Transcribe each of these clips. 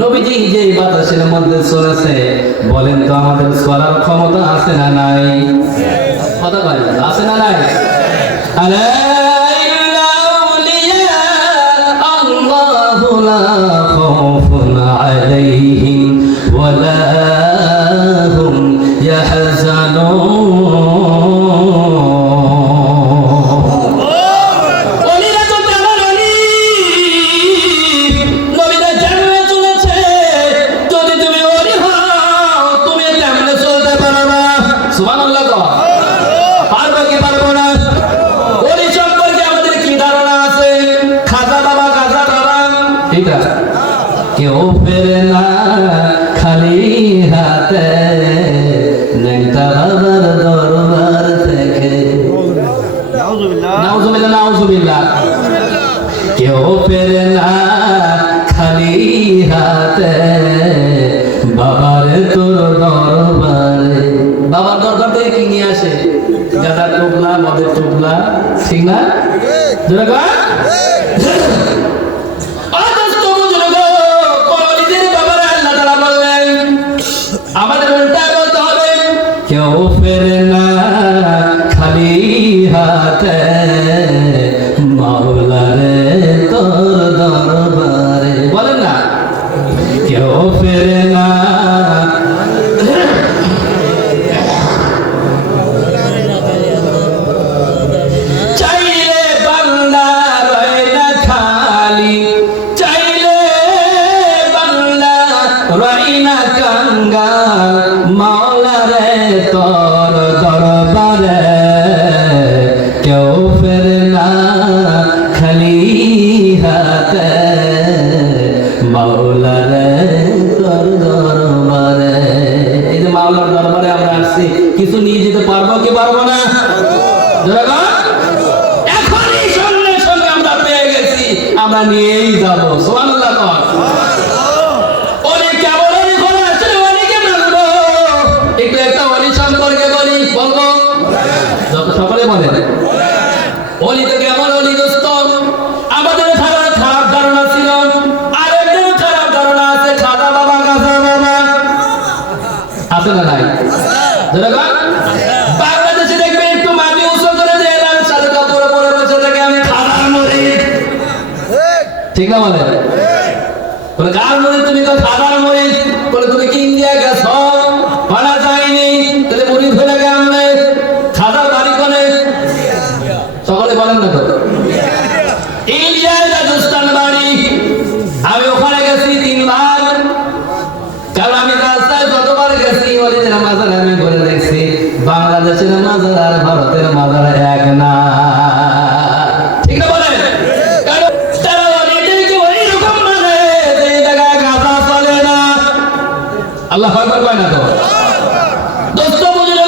নবীজি যে বাতাসের মধ্যে চলেছে, বলেন তো আমাদের চলার ক্ষমতা আছে না নাই? কথা বলেন, আছে না নাই? আলা ইন্না আউলিয়া আল্লাহু লা খাউফুন আলাইহিম ওয়া লা হুম ইয়াহজানুন। কেউ ফেরে না খালি হাতে নেতা বাবার দরবার থেকে। নাউজুবিল্লাহ নাউজুবিল্লাহ। কেউ ফেরে না খালি হাতে বাবার তোর দরবারে। বাবার দরবার থেকে কি নিয়ে আসে? গাঁদার টুকলা, মদের টুকলা, ঠিক না? আমাদের উল্টা বলতে হবে, কেউ ফেরে না খালি হাতে মাওলারে তোর দরবারে। বলেন না, কেউ ফেরে না চাইলে বান্দা রয় না খালি, চাইলে বান্দা রয় না কাঙ্গাল মাওলারে তোর দরবারে। কেউ ফেরে না খালি হাতে মাওলারে তোর দরবারে। এই যে মাওলার দরবারে আমরা আসছি, কিছু নিয়ে যেতে পারবো কি পারবো না? এখনই সঙ্গে সঙ্গে আমরা পেয়ে গেছি, আমরা নিয়েই যাবো। সুবহানাল্লাহ। সকলে বলেন অলি তো কেমন অলি দোস্ত? আমাদের খারাপ ধারণা ছিল, আরেকজন খারাপ ধারণা আছে, খাজা বাবা গাজা বাবা আছে না নাই? বাংলাদেশে দেখবে একটু মাটি উঁচু করে দিয়ে এলাম, সাথে কাপড়ে পরে বসে থাকে আমি খাজার মরিদ। ঠিক না বলে? বলে কার মরিদ? তুমি তো খাজার মরিদ। বলে তুমি কি ইন্ডিয়া গেছ? মানা যায়নি, তাহলে মরিদ হয়ে গেলে খাজার বাড়ি কোনে? সকলে বলেন না তো? ইন্ডিয়ার রাজস্থান বাড়ি। আমি ওখানে গেছি 3 বার। কারণ আমি রাস্তায় যতবার গেছি ওলিদের মাজার আমি ঘুরে দেখছি, বাংলাদেশের মাজার আর ভারতের মাজার এক না। ঠিক না বলেন? কারণ তারা ওলিদেরকে ওইরকম মানে এই জায়গায় গাঁজা চলে না। আল্লাহ আকবার কয় না তো? দোস্ত বুঝলো,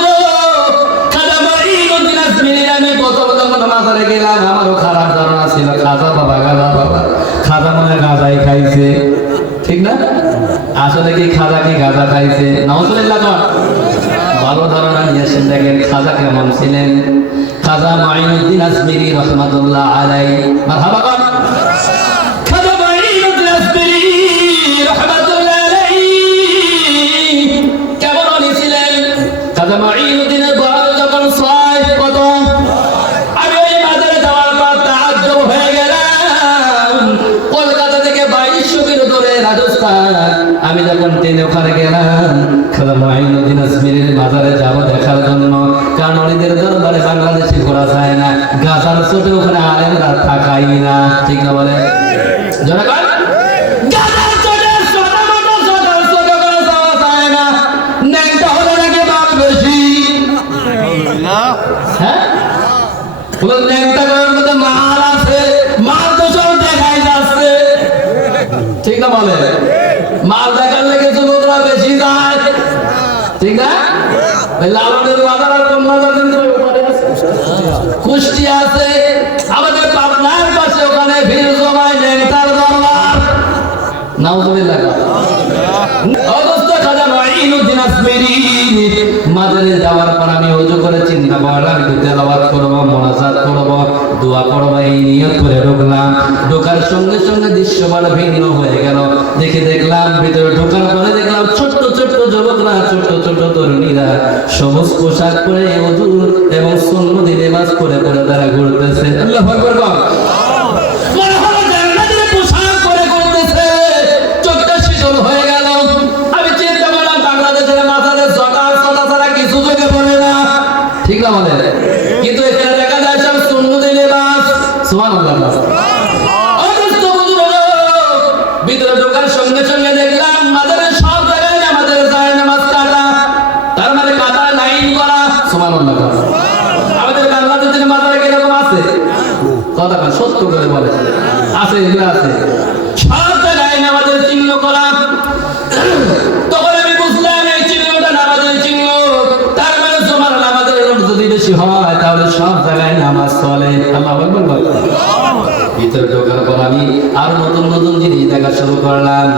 খাজা মঈনুদ্দিন আজমিরি আমি প্রথম মাজারে গেলাম, আমারও খারাপ ধারণা ছিল খাজা বাবা গাজা বাবা, খাজা মনে গাজাই খাইছে। ঠিক না? আসলে কি খাজা কি গাজা খাইছে? নাউজুবিল্লাহ। ভালো ধারণা নিয়ে এসেছেন। দেখেন খাজা কেমন ছিলেন। খাজা মঈনুদ্দিন আজমিরি রাহমাতুল্লাহ আলাইহি। মারহাবা কর। খাজা মঈনুদ্দিন আজমিরি রাহমাতুল্লাহ আলাইহি কেমন উনি ছিলেন? খাজা মঈনুদ্দিনের বয়স যখন 6 কত, আমি ওই মাজারে যাওয়ার পর তাআজ্জুব হয়ে গেলাম। কলকাতা থেকে 2200 কিলো দূরে রাজস্থান, আমি যখন ট্রেনে ওখানে গেলাম খাজা মঈনুদ্দিন আজমিরির মাজারে যাব দেখার জন্য। কারণ ওদের দরবারে বাংলাদেশে ঘোরা যায় না, গাজার ছোটে ওখানে আলেমরা থাকাই না। ঠিক না বলে? যারা গাজার ছোটে ছোট মোটো ছোট ছোট করে যাওয়া যায় না। নেংটা হলে নাকি বাপ বেশি। হ্যাঁ, বলে নেংটা করার মধ্যে মাল আছে, মাল তো সব দেখাই যাচ্ছে। ঠিক না বলে? মাল দেখার লেগে যুবকরা বেশি যায়। ঠিক না? লালনের বাজার আর কোন বাজার কিন্তু ওখানে আছে, কুষ্টিয়া আছে, আমাদের পাবনার পাশে ওখানে ভিড় জমায় নেংটার দরবার। নাউজুবিল্লাহ। অবস্থা খাজা মঈনুদ্দিন আজমিরি মাজারে যাওয়ার পর আমি ওযু করে চিন্তা চিন্তা করলাম একটু তেলাওয়াত করবো, মোনাজাত করবো, দোয়া করবো, এই নিয়ত করে ঢুকলাম। ঢোকার সঙ্গে সঙ্গে দৃশ্যমান ভিন্ন হয়ে গেল। দেখলাম ভিতরে ঢোকার পরে দেখলাম ছোট্ট ছোট্ট যুবকরা, ছোট্ট ছোট্ট তরুণীরা সবুজ পোশাক পরে ওযু এবং সুন্নতি নামাজ পড়ে পড়ে তারা ঘুরতেছে। আল্লাহু আকবার। মনে হলো জান্নাতের পোশাক পরে ঘুরতেছে। চোখটা শীতল হয়ে গেল। আমি চিন্তা করলাম বাংলাদেশের মাথায় জটা ছাড়া কিছু চোখে পড়ে না, ঠিক না বলে? কিন্তু এখানে দেখা যায় সব সুন্নতি নামাজ। সুবহানাল্লাহ। ভিতরে ঢোকার সঙ্গে সঙ্গে দেখলাম মাজারের সব জায়গায় আমাদের যায় নামাজ কাটা, তার মানে কাটা লাইন করা। সুবহানাল্লাহ। আমাদের বাংলাদেশের মাজারে কিরকম আছে? কথা বল, সত্য করে বলে। আছে, এগুলো আছে। সব জায়গায় নামাজের চিহ্ন করা। তখন আমি বুঝলাম এই চিহ্নটা নামাজের চিহ্ন। তার মানে জমার নামাজের লোক যদি বেশি হয় তাহলে সব জায়গায় নামাজ চলে। আল্লাহু আকবার। ভিতরে ঢোকার পর আমি আর নতুন নতুন জিনিস দেখা শুরু করলাম।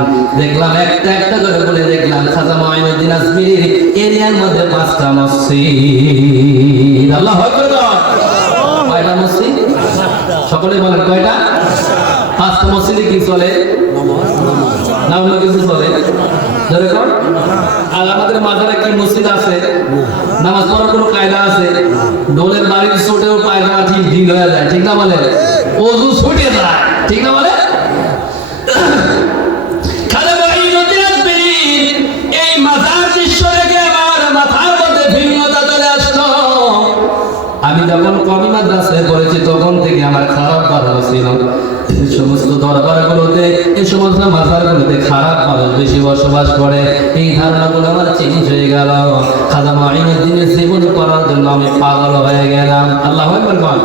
দেখলাম একটা একটা করে বলে দেখলাম খাজা মঈনুদ্দিন আজমির এরিয়ার মধ্যে 5টা মসজিদ। আল্লাহু আকবার। কয়টা মসজিদ? সকলে বলেন কয়টা? 5টা মসজিদে কি চলে? না অন্য কিছু চলে? যেরকম আর আমাদের মাজারে কি মসজিদ আছে? নামাজ পড়ার কোনো কায়দা আছে? ডোলের বাড়ির ছোটেও পায়খানা ঠিক ঢিল হয়ে যায়, ঠিক না বলে? ওযু ছুটে যায়, ঠিক না বলে? খাজা মঈনুদ্দিন আজমির এই মাজার দৃশ্য দেখে আমার মাথার মধ্যে ভিন্নতা চলে আসলো। আমি যখন কমি মাদ্রাসায় পড়েছি তখন থেকে আমার খারাপ ধারণা ছিল এই সমস্ত দরবারগুলোতে, এই সমস্ত মাজারগুলোতে খারাপ মানুষ বেশি বসবাস করে। এই ধারণাগুলো আমার চেঞ্জ হয়ে গেল। খাজা মঈনুদ্দিনের জীবনী পড়ার জন্য আমি পাগল হয়ে গেলাম। আল্লাহু আকবার।